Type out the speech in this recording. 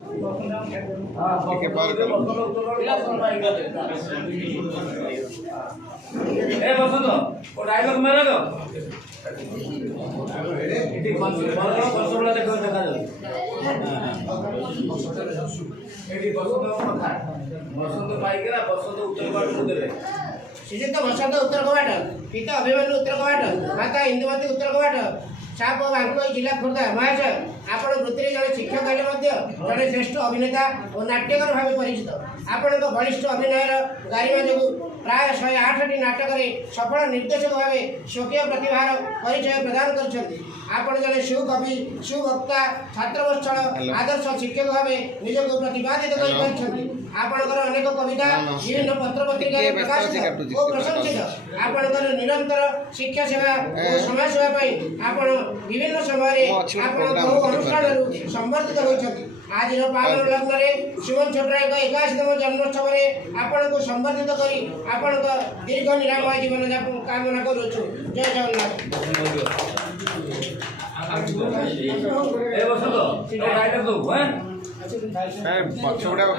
ठीक बार कर ए बसंत ओ डायलॉग मार दो इति बसबला देखो देखा जाऊ एटी बसंत कथा बसंत पाइकरा बसंत उत्तर बाट को देबे श्रीयुक्त बसंत उत्तर कवाट पिता अभिमन्यु उत्तर कवाट माता इंदुमती उत्तर कवाट साप बांकुई जिला खोर्धा महाशय आपण वृत्ति जड़े शिक्षक हेले जड़े श्रेष्ठ अभिनेता और नाट्यकर भाव परिचित आपण बलिष्ठ अभिनयर गारिमा जो प्राय 108टी नाटक सफल निर्देशक भाव स्वकीय प्रतिभार परिचय प्रदान कर जड़े सुकवि सुवक्ता छात्रवत्सल आदर्श शिक्षक भाव निजक प्रतिपादित कर अनेक कविता विभिन्न पत्र पत्रिका प्रकाशित और प्रशंसित आपणकर निरंतर शिक्षा सेवा और समाज सेवा आपण विभिन्न समय बहु अनुष्ठान संबर्धित होती आज पावन लग्न में सुमन छोटरा 81तम जन्मोत्सव आपण को संबर्धित करी आपण दीर्घ निरामय जीवन यापन कामना करूछु। जय जगन्नाथ। ए बसंत डायलॉग दो हैं पछोड़ा